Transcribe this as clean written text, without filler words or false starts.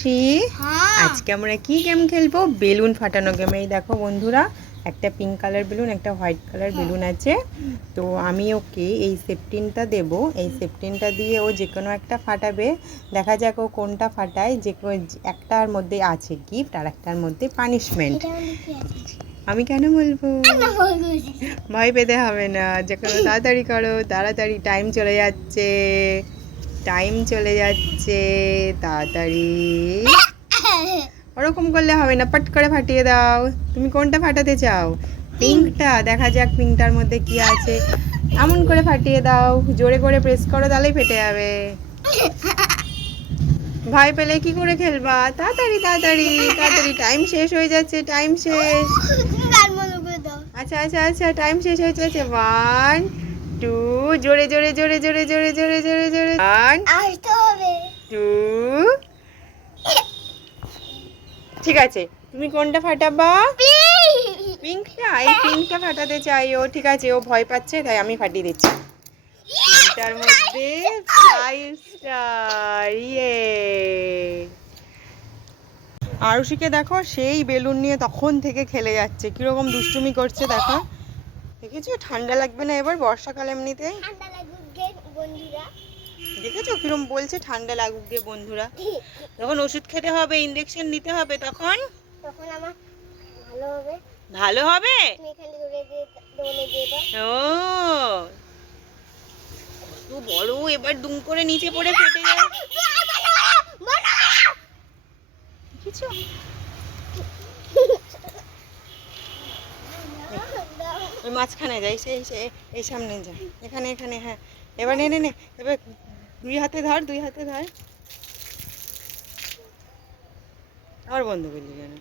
আজকে আমরা কি গেম খেলবো? বেলুন ফাটানো গেম। এই দেখো বন্ধুরা, একটা পিঙ্ক কালার বেলুন, একটা হোয়াইট কালার বেলুন আছে। তো আমি ওকে এই সেফটিনটা দেব। এই সেফটিনটা দিয়ে ও যে কোনো একটা ফাটাবে। দেখা যাক ও কোনটা ফাটায়। যে একটার মধ্যে আছে গিফট আর একটার মধ্যে পানিশমেন্ট। আমি কেন বলবো? ভয় পেতে হবে না, যে কোনো তাড়াতাড়ি করো, তাড়াতাড়ি টাইম চলে যাচ্ছে, তাড়াতাড়ি। ওরকম করলে হবে না, পট করে ফাটিয়ে দাও। তুমি কোনটা ফাটাতে চাও? পিঙ্কটা। দেখা যাক পিঙ্কটার মধ্যে কি আছে। এমন করে ফাটিয়ে দাও, জোরে করে প্রেস করো, তাহলেই ফেটে যাবে। ভয় পেলে কি করে খেলবা? তাড়াতাড়ি তাড়াতাড়ি তাড়াতাড়ি, টাইম শেষ হয়ে যাচ্ছে, টাইম শেষ। আচ্ছা আচ্ছা আচ্ছা, টাইম শেষ হয়ে যাচ্ছে। 1 2, জোরে জোরে জোরে জোরে জোরে জোরে জোরে জোরে। 1 2। ঠিক আছে, তুমি কোনটা ফাটাবা? পিঙ্কটা। এই পিঙ্কটা ফাটাতে চাই ও। ঠিক আছে, ও ভয় পাচ্ছে তাই আমি ফাটিয়ে দিচ্ছি। পিঙ্কটার মধ্যে 5 স্টার। ইয়ে। আরুষিকে দেখো, সেই বেলুন নিয়ে তখন থেকে খেলে যাচ্ছে, কিরকম দুষ্টুমি করছে দেখো। দেখেছো? ঠান্ডা লাগবে না এবার? বর্ষাকাল এমনিতে দেখেছো কিরম বলছে, ঠান্ডা লাগুক গে বন্ধুরা। তখন ওষুধ খেতে হবে, ইনজেকশন নিতে হবে, তখন আমার ভালো হবে। ও তো বড়, এবার দুম করে নিচে পড়ে ফেটে যায়। দেখেছো? ওই মাঝখানে যাই, এই সামনে যা, এখানে এখানে। হ্যাঁ, এবার নে নে নে, এবার দুই হাতে ধর, দুই হাতে ধর। আর বন্ধ করলি কেন?